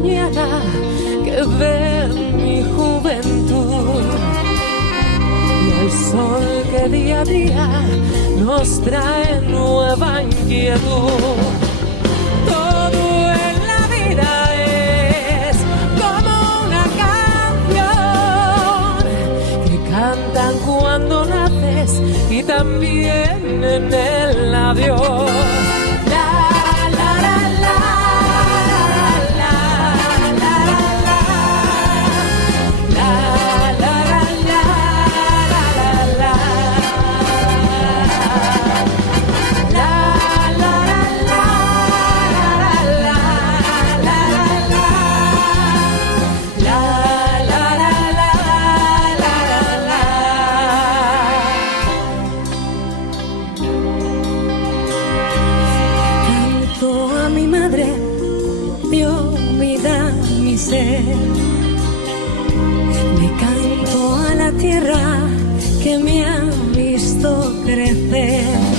mañana que ve mi juventud y el sol que día a día nos trae nueva inquietud. Todo en la vida es como una canción que cantan cuando naces y también en el adiós. Dio vida a mi ser, le canto a la tierra que me ha visto crecer.